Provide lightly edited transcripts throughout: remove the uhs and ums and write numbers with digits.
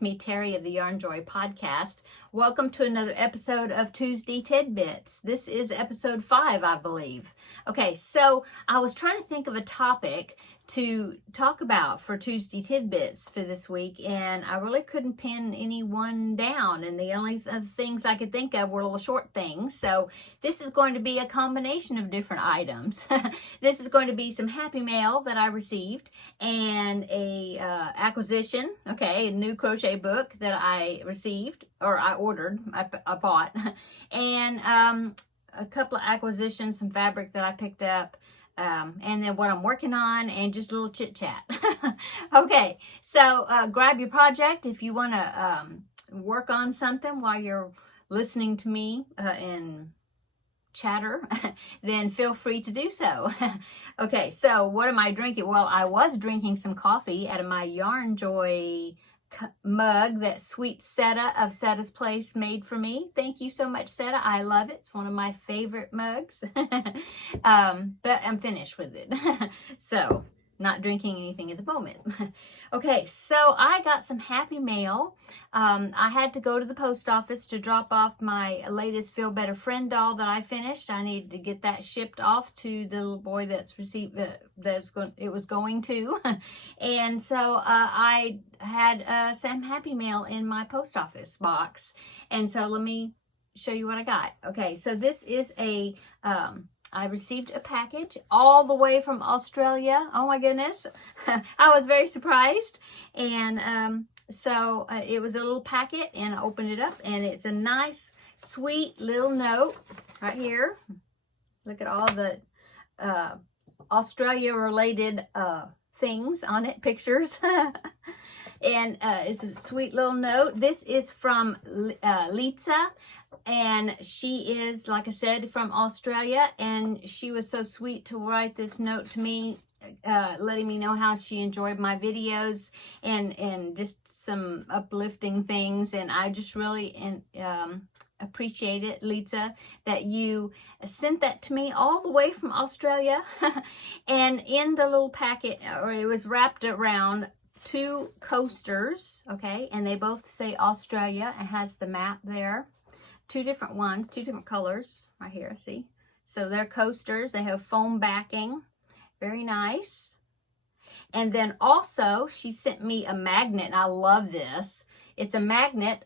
It's me, Terri of the Yarn Joy podcast. Welcome to another episode of Tuesday Tidbits. This is episode 5, I believe. Okay, so I was trying to think of a topic to talk about for Tuesday Tidbits for this week, and I really couldn't pin any one down, and the only things I could think of were little short things. So this is going to be a combination of different items. This is going to be some happy mail that I received, and a acquisition, okay, a new crochet book that I received, or I ordered, I bought, and a couple of acquisitions, some fabric that I picked up, and then what I'm working on, and just a little chit chat. Okay, so grab your project if you want to work on something while you're listening to me and chatter, then feel free to do so. Okay, so what am I drinking? Well, I was drinking some coffee out of my Yarn Joy mug that sweet Seta of Seta's Place made for me. Thank you so much, Seta. I love it. It's one of my favorite mugs. But I'm finished with it. So not drinking anything at the moment. Okay, so I got some happy mail. I had to go to the post office to drop off my latest Feel Better Friend doll that I finished. I needed to get that shipped off to the little boy that's received, it was going to. And so I had some happy mail in my post office box. And so let me show you what I got. Okay, so this is a I received a package all the way from Australia. Oh my goodness. I was very surprised. And so it was a little packet, and I opened it up, and it's a nice, sweet little note right here. Look at all the Australia related things on it, pictures. And it's a sweet little note. This is from Lisa. And she is, like I said, from Australia, and she was so sweet to write this note to me, letting me know how she enjoyed my videos and just some uplifting things. And I just really appreciate it, Lisa, that you sent that to me all the way from Australia. And in the little packet, or it was wrapped around 2 coasters, okay, and they both say Australia. It has the map there. 2 different ones, 2 different colors right here, see? So they're coasters. They have foam backing. Very nice. And then also, she sent me a magnet, and I love this. It's a magnet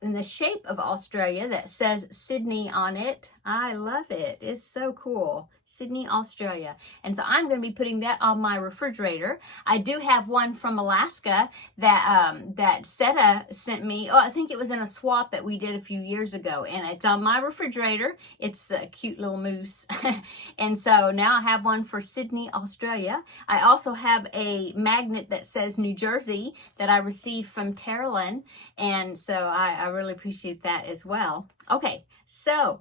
in the shape of Australia that says Sydney on it. I love it. It's so cool. Sydney, Australia. And so I'm going to be putting that on my refrigerator. I do have one from Alaska that Seta sent me. Oh, I think it was in a swap that we did a few years ago, and it's on my refrigerator. It's a cute little moose. And so now I have one for Sydney, Australia. I also have a magnet that says New Jersey that I received from Terri, and so I really appreciate that as well. Okay, so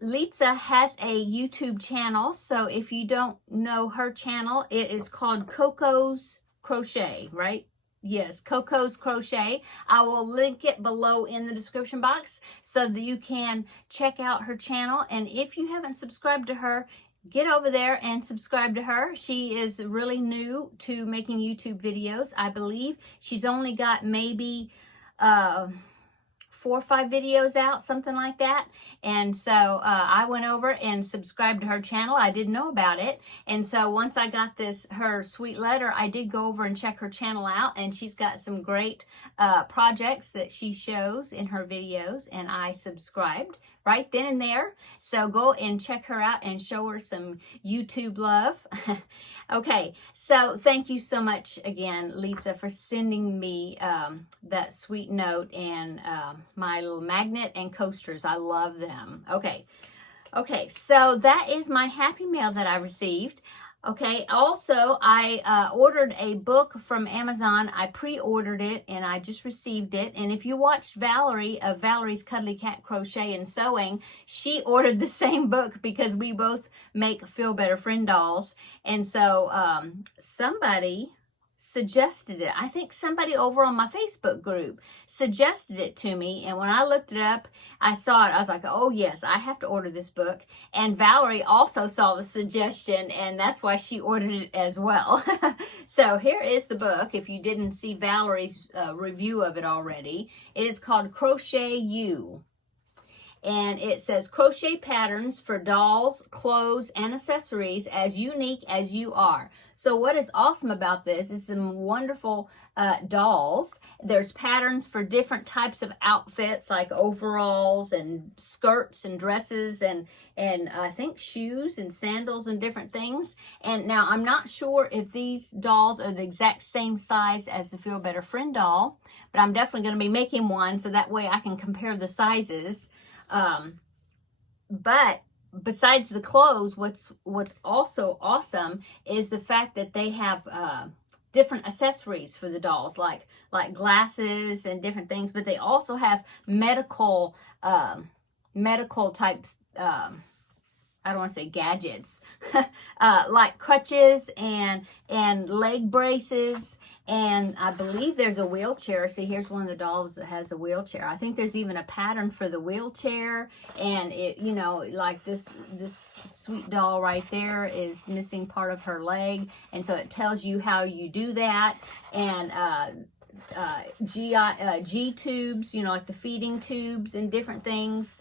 Lisa has a YouTube channel. So if you don't know her channel, it is called Coco's Crochet, right? Yes, Coco's Crochet. I will link it below in the description box so that you can check out her channel. And if you haven't subscribed to her, get over there and subscribe to her. She is really new to making YouTube videos. I believe she's only got maybe 4 or 5 videos out, something like that. And so I went over and subscribed to her channel. I didn't know about it. And so once I got her sweet letter, I did go over and check her channel out, and she's got some great projects that she shows in her videos, and I subscribed right then and there. So go and check her out and show her some YouTube love. Okay, so thank you so much again, Lisa, for sending me that sweet note and my little magnet and coasters. I love them. Okay, so that is my happy mail that I received. Okay, also I ordered a book from Amazon. I pre-ordered it, and I just received it. And if you watched Valerie of Valerie's Cuddly Cat Crochet and Sewing, she ordered the same book because we both make Feel Better Friend dolls. And so somebody suggested it. I think somebody over on my Facebook group suggested it to me, and when I looked it up, I saw it. I was like, oh yes, I have to order this book. And Valerie also saw the suggestion, and that's why she ordered it as well. So here is the book, if you didn't see Valerie's review of it already. It is called Crochet You. And it says crochet patterns for dolls, clothes, and accessories as unique as you are. So what is awesome about this is some wonderful dolls. There's patterns for different types of outfits like overalls and skirts and dresses and I think shoes and sandals and different things. And now I'm not sure if these dolls are the exact same size as the Feel Better Friend doll, but I'm definitely going to be making one so that way I can compare the sizes. But besides the clothes, what's also awesome is the fact that they have different accessories for the dolls, like glasses and different things. But they also have medical type. I don't want to say gadgets, like crutches and leg braces, and I believe there's a wheelchair. See, here's one of the dolls that has a wheelchair. I think there's even a pattern for the wheelchair, and it, you know, like this sweet doll right there is missing part of her leg, and so it tells you how you do that, and G tubes, you know, like the feeding tubes and different things.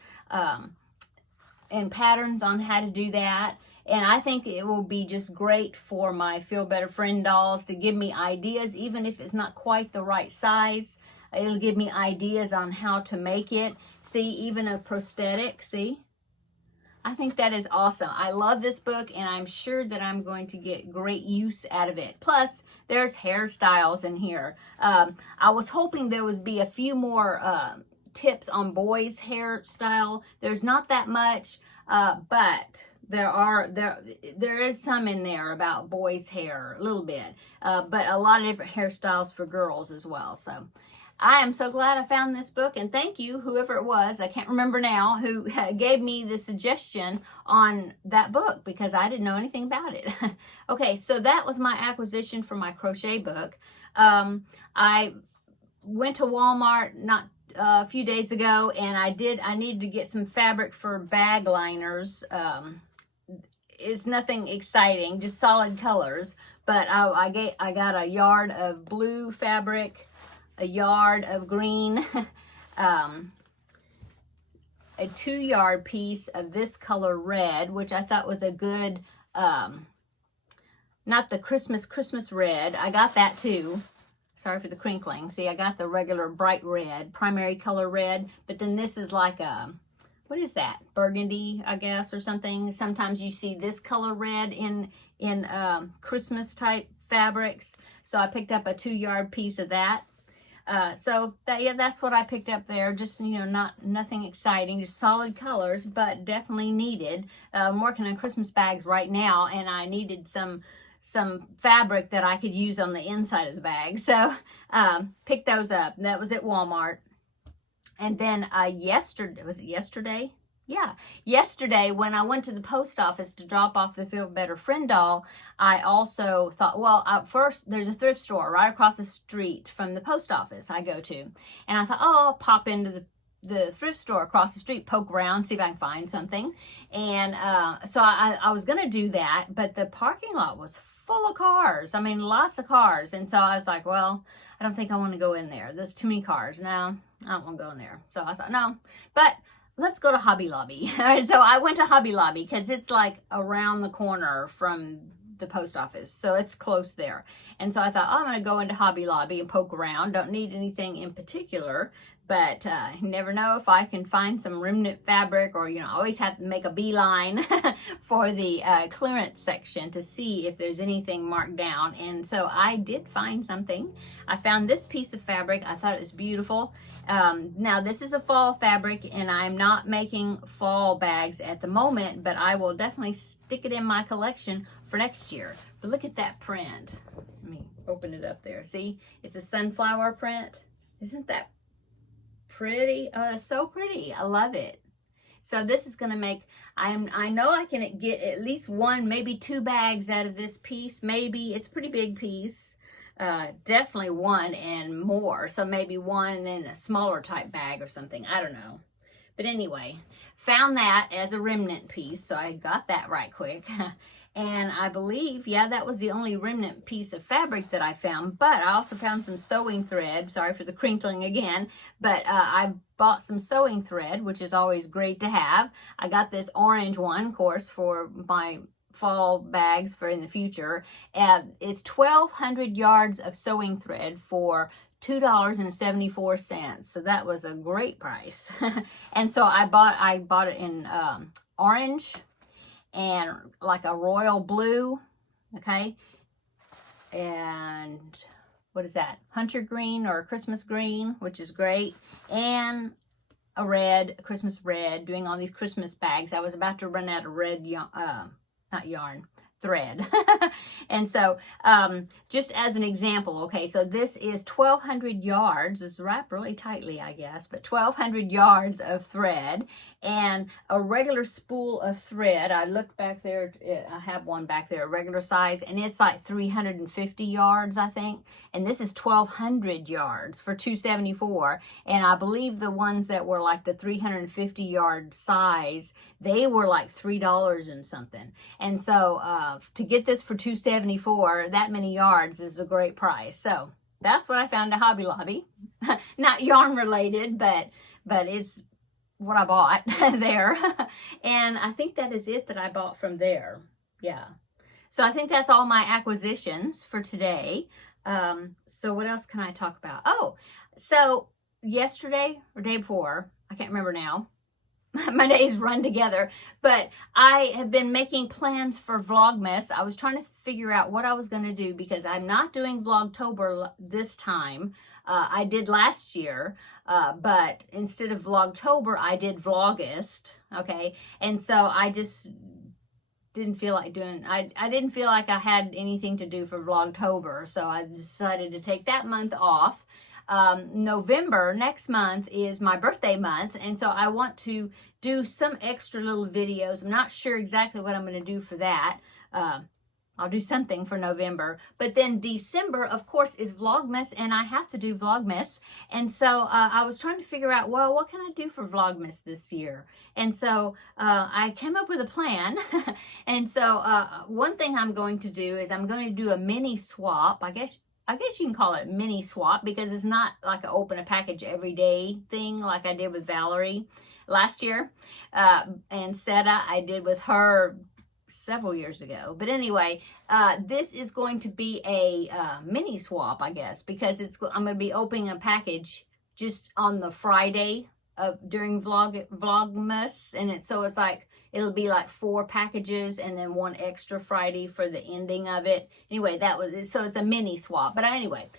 And patterns on how to do that. And I think it will be just great for my Feel Better Friend dolls to give me ideas, even if it's not quite the right size. It'll give me ideas on how to make it. See, even a prosthetic, see? I think that is awesome. I love this book, and I'm sure that I'm going to get great use out of it. Plus, there's hairstyles in here. I was hoping there would be a few more tips on boys' hairstyle. There's not that much, but there is some in there about boys' hair, a little bit, but a lot of different hairstyles for girls as well. So I am so glad I found this book, and thank you, whoever it was, I can't remember now, who gave me the suggestion on that book, because I didn't know anything about it. Okay, so that was my acquisition for my crochet book. I went to Walmart a few days ago, and I needed to get some fabric for bag liners. It's nothing exciting, just solid colors, but I got a yard of blue fabric, a yard of green, a 2-yard piece of this color red, which I thought was a good, not the Christmas red. I got that too. Sorry for the crinkling. See, I got the regular bright red, primary color red, but then this is like a, what is that? Burgundy, I guess, or something. Sometimes you see this color red in Christmas type fabrics. So I picked up a 2-yard piece of that. So that's what I picked up there. Just, you know, nothing exciting, just solid colors, but definitely needed. I'm working on Christmas bags right now, and I needed some fabric that I could use on the inside of the bag. So picked those up. That was at Walmart. And then yesterday, was it yesterday? Yeah, yesterday when I went to the post office to drop off the Feel Better Friend doll, I also thought, well, first there's a thrift store right across the street from the post office I go to. And I thought, oh, I'll pop into the thrift store across the street, poke around, see if I can find something. And so I was going to do that, but the parking lot was full of cars. I mean, lots of cars. And so I was like, well, I don't think I want to go in there. There's too many cars. No, I don't want to go in there. So I thought, no, but let's go to Hobby Lobby. So I went to Hobby Lobby because it's like around the corner from the post office. So it's close there. And so I thought, oh, I'm going to go into Hobby Lobby and poke around. Don't need anything in particular. But you never know if I can find some remnant fabric, or, you know, I always have to make a beeline for the clearance section to see if there's anything marked down. And so I did find something. I found this piece of fabric. I thought it was beautiful. Now this is a fall fabric, and I'm not making fall bags at the moment, but I will definitely stick it in my collection for next year. But look at that print. Let me open it up there. See, it's a sunflower print. Isn't that pretty? Oh, it's so pretty. I love it. So this is going to make, I know I can get at least 1, maybe 2 bags out of this piece. Maybe. It's a pretty big piece. definitely one and more. So maybe one and then a smaller type bag or something. I don't know. But anyway, found that as a remnant piece. So I got that right quick. And I believe, yeah, that was the only remnant piece of fabric that I found. But I also found some sewing thread. Sorry for the crinkling again. But I bought some sewing thread, which is always great to have. I got this orange one, of course, for my fall bags for in the future. It's 1,200 yards of sewing thread for $2.74. So that was a great price. And so I bought it in orange and like a royal blue, okay, and what is that, hunter green or Christmas green, which is great, and a red, Christmas red, doing all these Christmas bags. I was about to run out of red thread. And so just as an example, okay, so this is 1,200 yards. It's wrapped really tightly, I guess, but 1,200 yards of thread and a regular spool of thread. I looked back there, I have one back there, a regular size, and it's like 350 yards, I think, and this is 1,200 yards for $2.74. And I believe the ones that were like the 350 yard size, they were like $3 and something. And so to get this for $2.74, that many yards is a great price. So that's what I found at Hobby Lobby. Not yarn related, but it's what I bought there. And I think that is it that I bought from there. Yeah. So I think that's all my acquisitions for today. So what else can I talk about? Oh, so yesterday or day before, I can't remember now. My days run together, but I have been making plans for Vlogmas. I was trying to figure out what I was going to do because I'm not doing Vlogtober this time. I did last year, but instead of Vlogtober, I did Vlogust, okay? And so I just didn't feel like doing, I didn't feel like I had anything to do for Vlogtober, so I decided to take that month off. November, next month, is my birthday month, and so I want to do some extra little videos. I'm not sure exactly what I'm going to do for that. I'll do something for November, but then December, of course, is Vlogmas, and I have to do Vlogmas, and so I was trying to figure out, well, what can I do for Vlogmas this year? And so I came up with a plan, and so one thing I'm going to do is I'm going to do a mini swap, I guess you can call it mini swap, because it's not like I open a package every day thing like I did with Valerie last year. And Seta, I did with her several years ago. But anyway, this is going to be a mini swap, I guess, because I'm going to be opening a package just on the Friday during Vlogmas. And so it's like, it'll be like 4 packages and then 1 extra Friday for the ending of it. Anyway, so it's a mini swap. But anyway,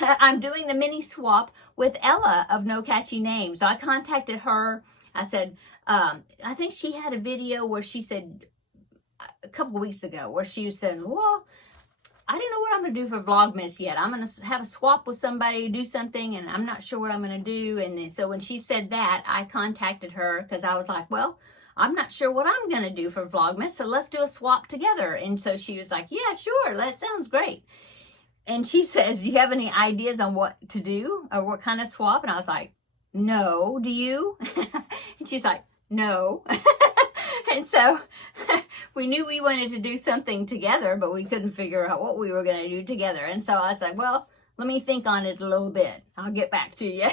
I'm doing the mini swap with Ella of No Catchy Name. So I contacted her. I said, I think she had a video where she said, a couple of weeks ago, where she said, well, I don't know what I'm going to do for Vlogmas yet. I'm going to have a swap with somebody, do something, and I'm not sure what I'm going to do. And then, so when she said that, I contacted her because I was like, well, I'm not sure what I'm going to do for Vlogmas, so let's do a swap together. And so she was like, yeah, sure, that sounds great. And she says, do you have any ideas on what to do or what kind of swap? And I was like, no, do you? And she's like, no. And so we knew we wanted to do something together, but we couldn't figure out what we were going to do together. And so I was like, well, let me think on it a little bit. I'll get back to you.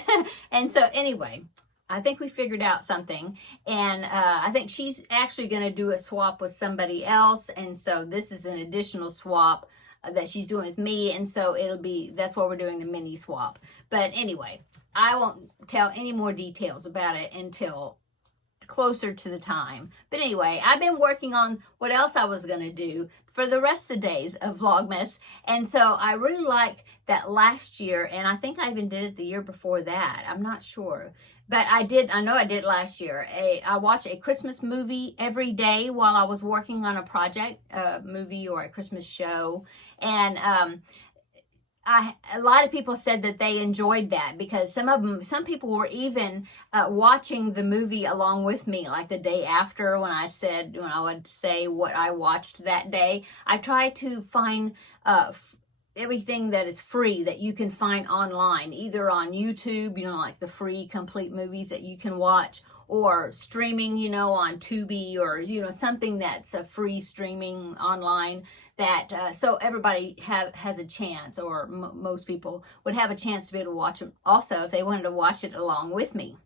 And so anyway, I think we figured out something, and I think she's actually going to do a swap with somebody else, and so this is an additional swap that she's doing with me, and so that's why we're doing the mini swap. But anyway, I won't tell any more details about it until closer to the time. But anyway, I've been working on what else I was going to do for the rest of the days of Vlogmas, and so I really like that last year, and I think I even did it the year before that. I'm not sure. But I know I did last year. I watched a Christmas movie every day while I was working on a project, a movie or a Christmas show. And a lot of people said that they enjoyed that because some people were even watching the movie along with me, like the day after when I would say what I watched that day. I try to find everything that is free that you can find online, either on YouTube, you know, like the free complete movies that you can watch, or streaming, you know, on Tubi, or, you know, something that's a free streaming online that, so everybody has a chance, or most people would have a chance to be able to watch them also if they wanted to watch it along with me.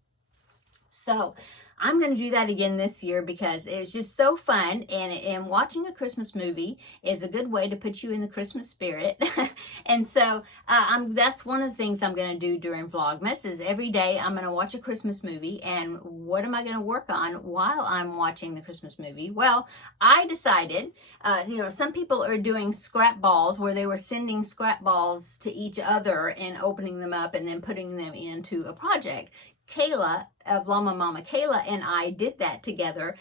So I'm going to do that again this year because it's just so fun, and watching a Christmas movie is a good way to put you in the Christmas spirit. And so that's one of the things I'm going to do during Vlogmas is every day I'm going to watch a Christmas movie. And what am I going to work on while I'm watching the Christmas movie? Well, I decided, you know, some people are doing scrap balls where they were sending scrap balls to each other and opening them up and then putting them into a project. Kayla of Llama Mama Kayla and I did that together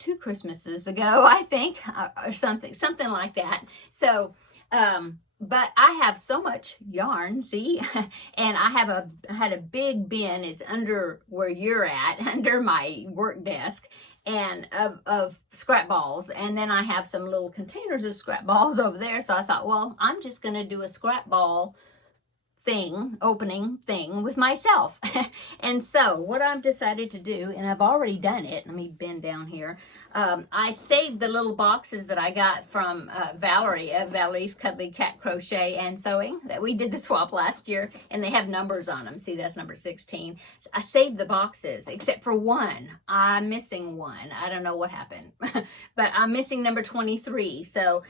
2 Christmases ago, I think, or something like that. So, but I have so much yarn, see, and I had a big bin. It's under where you're at, under my work desk, and of scrap balls. And then I have some little containers of scrap balls over there. So I thought, well, I'm just going to do a scrap ball opening thing with myself. And so what I've decided to do, and I've already done it, let me bend down here, I saved the little boxes that I got from Valerie of Valerie's Cuddly Cat Crochet and Sewing, that we did the swap last year, and they have numbers on them. See, that's number 16. So I saved the boxes except for one. I'm missing one. I don't know what happened, but I'm missing number 23. So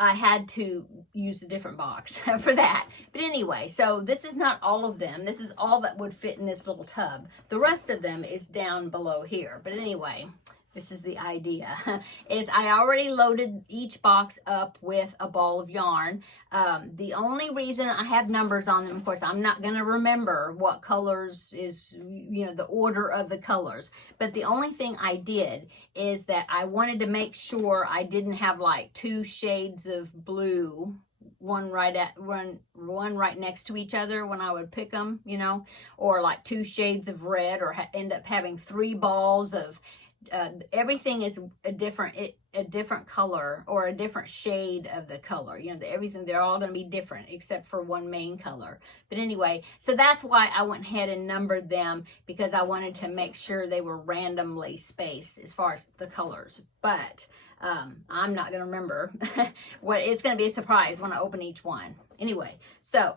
I had to use a different box for that. But anyway, so this is not all of them. This is all that would fit in this little tub. The rest of them is down below here. But anyway, this is the idea, is I already loaded each box up with a ball of yarn. The only reason I have numbers on them, of course, I'm not going to remember what colors is, you know, the order of the colors. But the only thing I did is that I wanted to make sure I didn't have like 2 shades of blue, one right next to each other when I would pick them, you know, or like 2 shades of red, or end up having 3 balls of everything is a different color or a different shade of the color. You know, everything, they're all going to be different except for one main color. But anyway, so that's why I went ahead and numbered them, because I wanted to make sure they were randomly spaced as far as the colors. But I'm not going to remember what it's going to be a surprise when I open each one. Anyway, so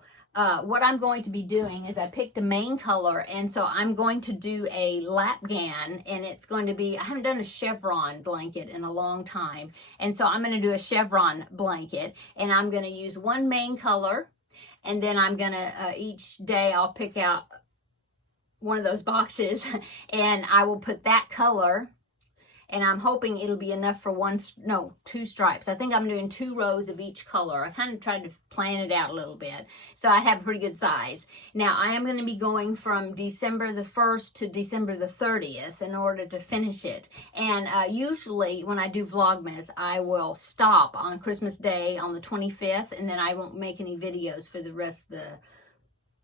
what I'm going to be doing is I picked a main color, and so I'm going to do a lapgan, and it's going to be, I haven't done a chevron blanket in a long time, and so I'm going to do a chevron blanket, and I'm going to use one main color, and then I'm going to, each day I'll pick out one of those boxes, and I will put that color, and I'm hoping it'll be enough for 2 stripes. I think I'm doing 2 rows of each color. I kind of tried to plan it out a little bit, so I have a pretty good size. Now, I am going to be going from December the 1st to December the 30th in order to finish it. And usually when I do Vlogmas, I will stop on Christmas Day on the 25th, and then I won't make any videos for the rest of the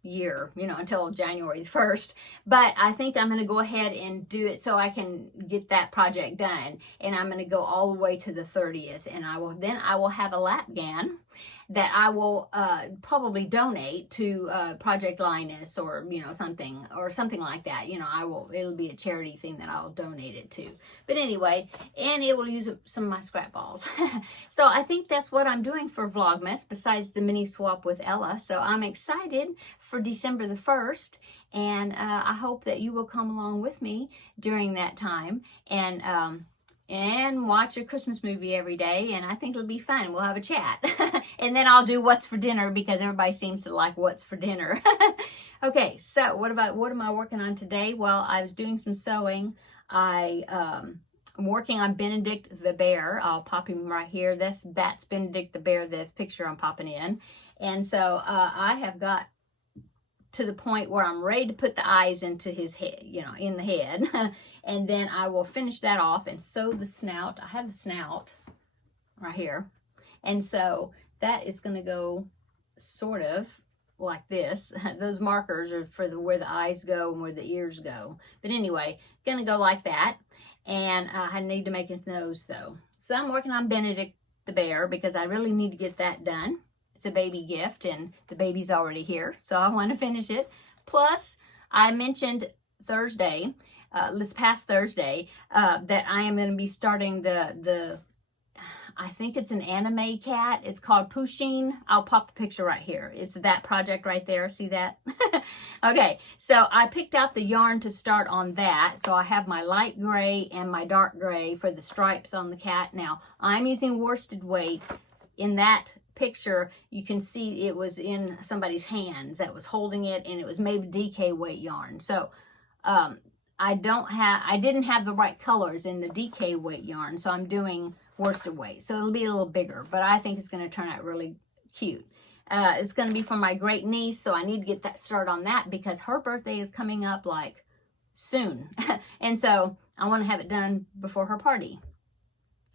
year, you know, until January 1st. But I think I'm going to go ahead and do it so I can get that project done, and I'm going to go all the way to the 30th, and I will have a lapgan that I will probably donate to Project Linus, or, you know, something like that. You know, it'll be a charity thing that I'll donate it to. But anyway, and it will use some of my scrap balls. So I think that's what I'm doing for Vlogmas, besides the mini swap with Ella. So I'm excited for December the 1st, and I hope that you will come along with me during that time, and watch a Christmas movie every day, and I think it'll be fun. We'll have a chat. And then I'll do what's for dinner, because everybody seems to like what's for dinner. Okay, so what am I working on today? Well, I was doing some sewing. I'm working on Benedict the bear. I'll pop him right here. That's Benedict the bear, the picture I'm popping in. And so I have got to the point where I'm ready to put the eyes into his head, you know, in the head. And then I will finish that off and sew the snout. I have the snout right here. And so that is going to go sort of like this. Those markers are for where the eyes go and where the ears go. But anyway, going to go like that. And I need to make his nose though. So I'm working on Benedict the bear, because I really need to get that done it's a baby gift, and the baby's already here, so I want to finish it. Plus, I mentioned Thursday, this past Thursday, that I am going to be starting I think it's an anime cat. It's called Pusheen. I'll pop the picture right here. It's that project right there. See that? Okay, so I picked out the yarn to start on that. So I have my light gray and my dark gray for the stripes on the cat. Now, I'm using worsted weight. In that picture, you can see it was in somebody's hands that was holding it, and it was made DK weight yarn. So, I didn't have the right colors in the DK weight yarn, so I'm doing worsted weight. So it'll be a little bigger, but I think it's going to turn out really cute. It's going to be for my great niece, so I need to get that started on that because her birthday is coming up like soon. And so I want to have it done before her party.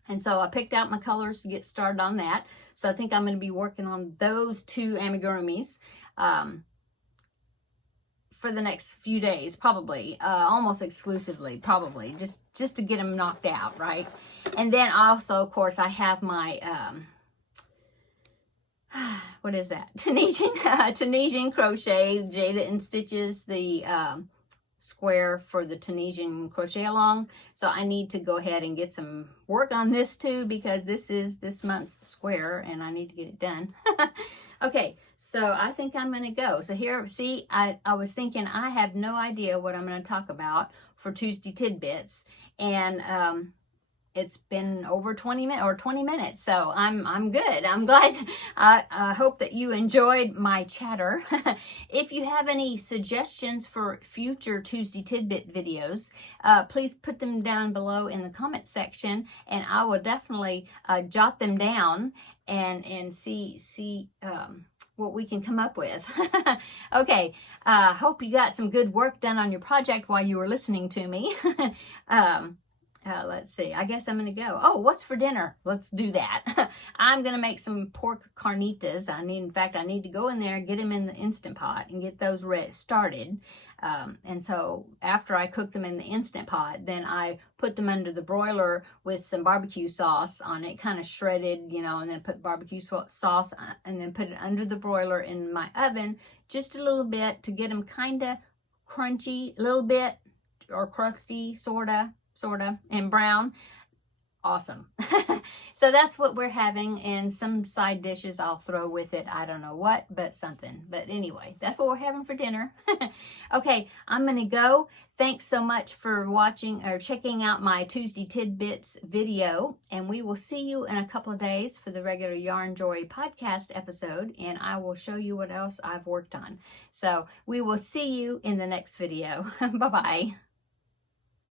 And so I picked out my colors to get started on that. So I think I'm going to be working on those two amigurumis for the next few days, probably, almost exclusively, probably, just to get them knocked out, right? And then also, of course, I have my, what is that? Tunisian crochet, Jada and Stitches, the square for the Tunisian crochet along. So I need to go ahead and get some work on this too, because this is this month's square and I need to get it done. Okay, so I think I'm going to go. So here, see, I was thinking I have no idea what I'm going to talk about for Tuesday Tidbits. And it's been over 20 minutes, so I'm good. I'm glad. I hope that you enjoyed my chatter. If you have any suggestions for future Tuesday Tidbit videos, please put them down below in the comment section, and I will definitely jot them down and see what we can come up with. Okay, hope you got some good work done on your project while you were listening to me. Let's see. I guess I'm going to go. Oh, what's for dinner? Let's do that. I'm going to make some pork carnitas. In fact, I need to go in there and get them in the Instant Pot and get those started. And so after I cook them in the Instant Pot, then I put them under the broiler with some barbecue sauce on it, kind of shredded, you know, and then put barbecue sauce and then put it under the broiler in my oven just a little bit to get them kind of crunchy, a little bit, or crusty, sort of, and brown. Awesome. So that's what we're having, and some side dishes I'll throw with it. I don't know what, but something. But anyway, that's what we're having for dinner. Okay, I'm going to go. Thanks so much for watching or checking out my Tuesday Tidbits video, and we will see you in a couple of days for the regular Yarn Joy podcast episode, and I will show you what else I've worked on. So we will see you in the next video. Bye-bye.